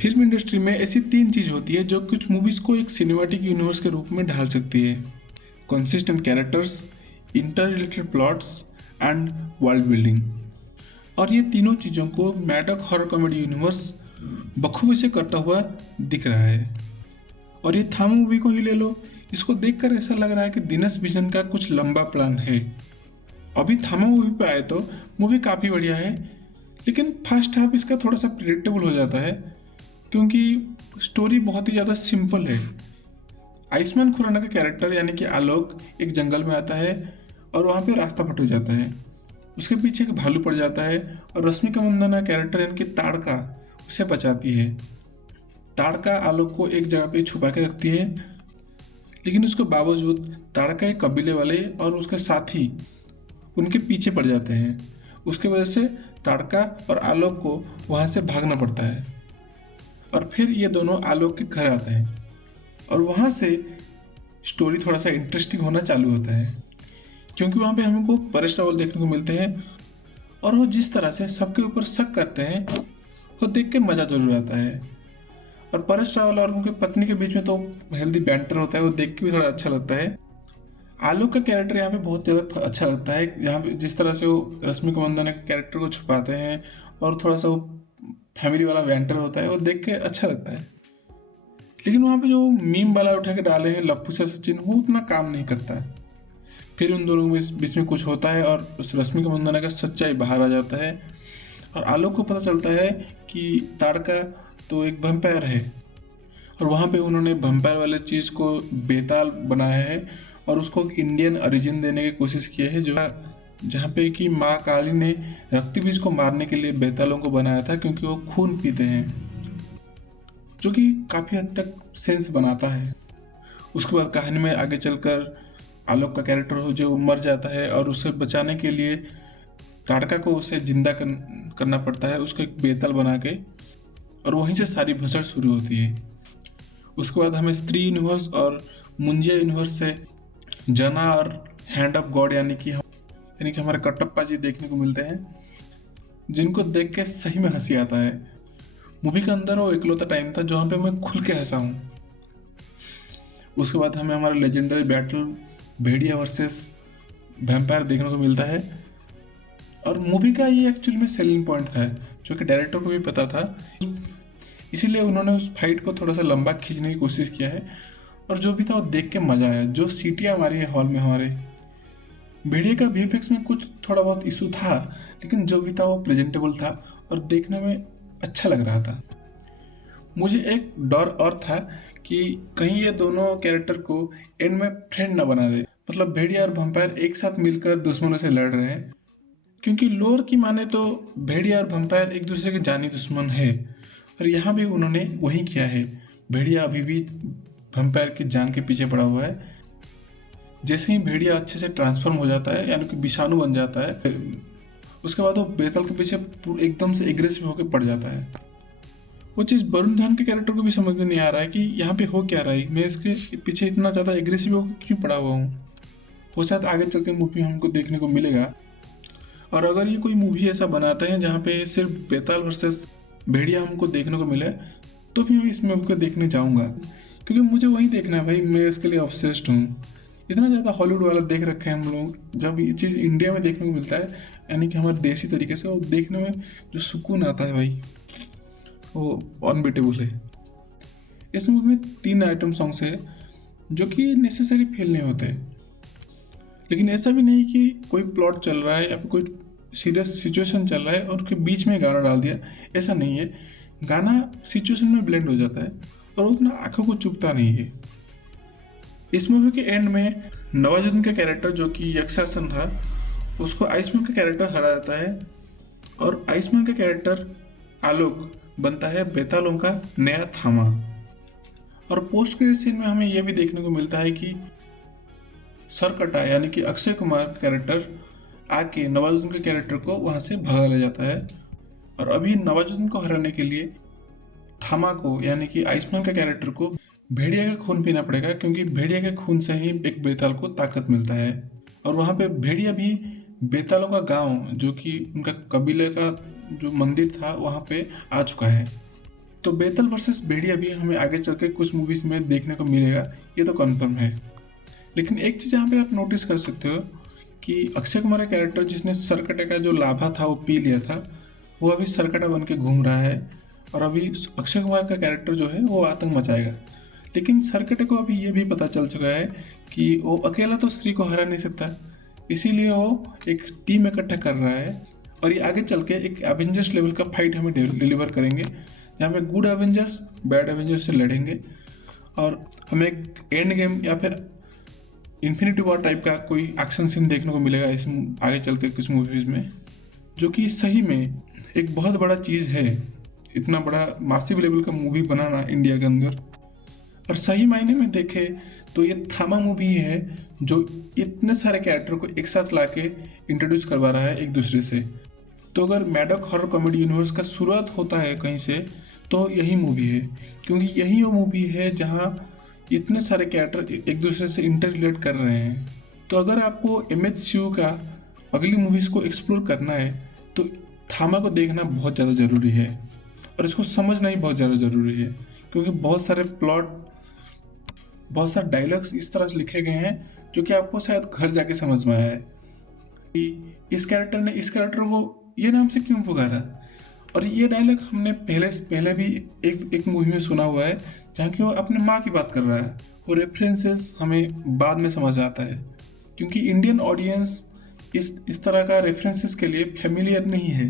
Film industry में ऐसी तीन चीज़ होती है जो कुछ मूवीज़ को एक सिनेमैटिक यूनिवर्स के रूप में ढाल सकती है: consistent characters, inter related plots and world building. और ये तीनों चीज़ों को मैडॉक हॉरर कॉमेडी यूनिवर्स बखूबी से करता हुआ दिख रहा है। और ये थाम मूवी को ही ले लो, इसको देखकर ऐसा लग रहा है कि दिनेश विजन का कुछ लंबा प्लान है। अभी थामा मूवी पे आए तो मूवी काफ़ी बढ़िया है, लेकिन फर्स्ट हाफ इसका थोड़ा सा प्रिडिक्टेबल हो जाता है क्योंकि स्टोरी बहुत ही ज़्यादा सिंपल है। आयुष्मान खुराना का कैरेक्टर यानी कि आलोक एक जंगल में आता है और वहाँ पे रास्ता भटक जाता है। उसके पीछे एक भालू पड़ जाता है और रश्मिका मंदाना कैरेक्टर यानी कि ताड़का उसे बचाती है। ताड़का आलोक को एक जगह पे छुपा के रखती है, लेकिन उसके बावजूद ताड़का के कबीले वाले और उसके साथी उनके पीछे पड़ जाते हैं। उसके वजह से ताड़का और आलोक को वहाँ से भागना पड़ता है और फिर ये दोनों आलोक के घर आते हैं और वहाँ से स्टोरी थोड़ा सा इंटरेस्टिंग होना चालू होता है क्योंकि वहाँ पे हमको परेश रावल देखने को मिलते हैं और वो जिस तरह से सबके ऊपर शक करते हैं वो देख के मज़ा जरूर आता है। और परेश रावल और उनके पत्नी के बीच में तो हेल्दी बैंटर होता है, वो देख के भी थोड़ा अच्छा लगता है। आलोक का कैरेक्टर यहाँ पे बहुत ज़्यादा अच्छा लगता है, यहाँ पे जिस तरह से वो रश्मिका मंदाना के कैरेक्टर को छुपाते हैं और थोड़ा सा वो फैमिली वाला बैंटर होता है, वो देख के अच्छा लगता है। लेकिन वहाँ पे जो मीम वाला उठा के डाले हैं लप्पू से सचिन, वो उतना काम नहीं करता है। फिर उन दोनों के बीच में कुछ होता है और उस रश्मिका मंदाना का सच्चाई बाहर आ जाता है और आलोक को पता चलता है कि ताड़का तो एक वैम्पायर है और वहाँ पे उन्होंने वैम्पायर वाले चीज़ को बेताल बनाया है और उसको इंडियन ओरिजिन देने की कोशिश की है, जो जहाँ पे कि माँ काली ने रक्तबीज को मारने के लिए बेतालों को बनाया था क्योंकि वो खून पीते हैं, जो कि काफ़ी हद तक सेंस बनाता है। उसके बाद कहानी में आगे चलकर आलोक का कैरेक्टर हो जो मर जाता है और उसे बचाने के लिए ताड़का को उसे जिंदा करना पड़ता है, उसको एक बेताल बना के, और वहीं से सारी भसड़ शुरू होती है। उसके बाद हमें स्त्री यूनिवर्स और मुंजिया यूनिवर्स से जना और हैंड ऑफ गॉड यानी कि हमारे कटप्पा जी देखने को मिलते हैं, जिनको देख के सही में हंसी आता है। मूवी के अंदर वो इकलौता टाइम था जहाँ पे मैं खुल के हंसा हूँ। उसके बाद हमें हमारा लेजेंडरी बैटल भेड़िया वर्सेस वैम्पायर देखने को मिलता है और मूवी का ये एक्चुअली में सेलिंग पॉइंट था जो कि डायरेक्टर को भी पता था, इसीलिए उन्होंने उस फाइट को थोड़ा सा लंबा खींचने की कोशिश किया है और जो भी था वो देख के मज़ा आया। जो सीटियाँ मारी है हॉल में हमारे, भेड़िया का वीएफएक्स में कुछ थोड़ा बहुत इशू था, लेकिन जो भी था वो प्रेजेंटेबल था और देखने में अच्छा लग रहा था। मुझे एक डर और था कि कहीं ये दोनों कैरेक्टर को एंड में फ्रेंड ना बना दे, मतलब भेड़िया और वैम्पायर एक साथ मिलकर दुश्मनों से लड़ रहे हैं, क्योंकि लोर की माने तो भेड़िया और वैम्पायर एक दूसरे के जानी दुश्मन है और यहाँ भी उन्होंने वही किया है। भेड़िया अभी भी वैम्पायर की जान के पीछे पड़ा हुआ है। जैसे ही भेड़िया अच्छे से ट्रांसफॉर्म हो जाता है यानी कि विषाणु बन जाता है, उसके बाद वो बेताल के पीछे एकदम से एग्रेसिव होकर पड़ जाता है। वो चीज़ वरुण धवन के कैरेक्टर को भी समझ में नहीं आ रहा है कि यहाँ पे हो क्या रहा है, मैं इसके पीछे इतना ज़्यादा एग्रेसिव होकर क्यों पड़ा हुआ हूँ। वो शायद आगे चल के मूवी हमको देखने को मिलेगा। और अगर ये कोई मूवी ऐसा बनाते हैं जहाँ पे सिर्फ बेताल वर्सेस भेड़िया हमको देखने को मिले, तो भी मैं इस मूवी को देखने जाऊँगा, क्योंकि मुझे वही देखना है भाई, मैं इसके लिए ऑब्सेस्ड हूँ। इतना ज़्यादा हॉलीवुड वाला देख रखे हैं हम लोग, जब ये चीज़ इंडिया में देखने को मिलता है यानी कि हमारे देसी तरीके से, वो देखने में जो सुकून आता है भाई वो अनबीटेबल है। इस मूवी में 3 आइटम सॉन्ग्स है जो कि नेसेसरी फील नहीं होते, लेकिन ऐसा भी नहीं कि कोई प्लॉट चल रहा है या फिर कोई सीरियस सिचुएशन चल रहा है और उसके बीच में गाना डाल दिया, ऐसा नहीं है। गाना सिचुएशन में ब्लेंड हो जाता है और उतना आंखों को चुभता नहीं है। इस मूवी के एंड में नवाजुद्दीन का कैरेक्टर जो कि यक्षासन था, उसको आयुष्मान का कैरेक्टर हरा जाता है और आयुष्मान का कैरेक्टर आलोक बनता है बेतालों का नया थामा। और पोस्ट क्रेडिट सीन में हमें यह भी देखने को मिलता है कि सरकटा यानी कि अक्षय कुमार का कैरेक्टर आके नवाजुद्दीन के कैरेक्टर को वहाँ से भगा ले जाता है और अभी नवाजुद्दीन को हराने के लिए थामा को यानी कि आयुष्मान का कैरेक्टर को भेड़िया का खून पीना पड़ेगा, क्योंकि भेड़िया के खून से ही एक बेताल को ताकत मिलता है। और वहाँ पे भेड़िया भी बेतालों का गांव जो कि उनका कबीले का जो मंदिर था वहाँ पे आ चुका है। तो बेतल वर्सेस भेड़िया भी हमें आगे चल के कुछ मूवीज़ में देखने को मिलेगा, ये तो कन्फर्म है। लेकिन एक चीज़ यहाँ पे आप नोटिस कर सकते हो कि अक्षय कुमार का कैरेक्टर जिसने सरकटे का जो लाभा था वो पी लिया था, वो अभी सरकटा बन के घूम रहा है और अभी अक्षय कुमार का कैरेक्टर जो है वो आतंक मचाएगा। लेकिन सरकटे को अभी ये भी पता चल चुका है कि वो अकेला तो स्त्री को हरा नहीं सकता, इसीलिए वो एक टीम इकट्ठा कर रहा है और ये आगे चल के एक एवेंजर्स लेवल का फाइट हमें डिलीवर करेंगे, जहाँ पे गुड एवेंजर्स बैड एवेंजर्स से लड़ेंगे और हमें एक एंड गेम या फिर इन्फिनिटी वॉर टाइप का कोई एक्शन सीन देखने को मिलेगा इस आगे चल के कुछ मूवीज़ में, जो कि सही में एक बहुत बड़ा चीज़ है, इतना बड़ा मासिव लेवल का मूवी बनाना इंडिया के अंदर। और सही मायने में देखे तो ये थामा मूवी है जो इतने सारे कैरेक्टर को एक साथ ला के इंट्रोड्यूस करवा रहा है एक दूसरे से। तो अगर मैडॉक हॉरर कॉमेडी यूनिवर्स का शुरुआत होता है कहीं से तो यही मूवी है, क्योंकि यही वो मूवी है जहाँ इतने सारे कैरेक्टर एक दूसरे से इंटर रिलेट कर रहे हैं। तो अगर आपको MCU का अगली मूवीज़ को एक्सप्लोर करना है तो थामा को देखना बहुत ज़्यादा ज़रूरी है और इसको समझना ही बहुत ज़्यादा ज़रूरी है, क्योंकि बहुत सारे प्लॉट, बहुत सारे डायलॉग्स इस तरह से लिखे गए हैं जो कि आपको शायद घर जाके समझ में आया है कि इस कैरेक्टर ने इस कैरेक्टर को ये नाम से क्यों पुकारा। और ये डायलॉग हमने पहले भी एक मूवी में सुना हुआ है जहाँ कि वो अपने माँ की बात कर रहा है। वो रेफरेंसेस हमें बाद में समझ आता है, क्योंकि इंडियन ऑडियंस इस तरह का रेफरेंसेस के लिए फेमिलियर नहीं है।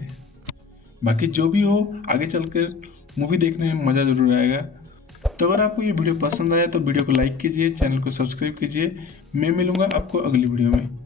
बाकी जो भी हो, आगे चलकर मूवी देखने में मज़ा ज़रूर आएगा। तो अगर आपको ये वीडियो पसंद आया तो वीडियो को लाइक कीजिए, चैनल को सब्सक्राइब कीजिए। मैं मिलूँगा आपको अगली वीडियो में।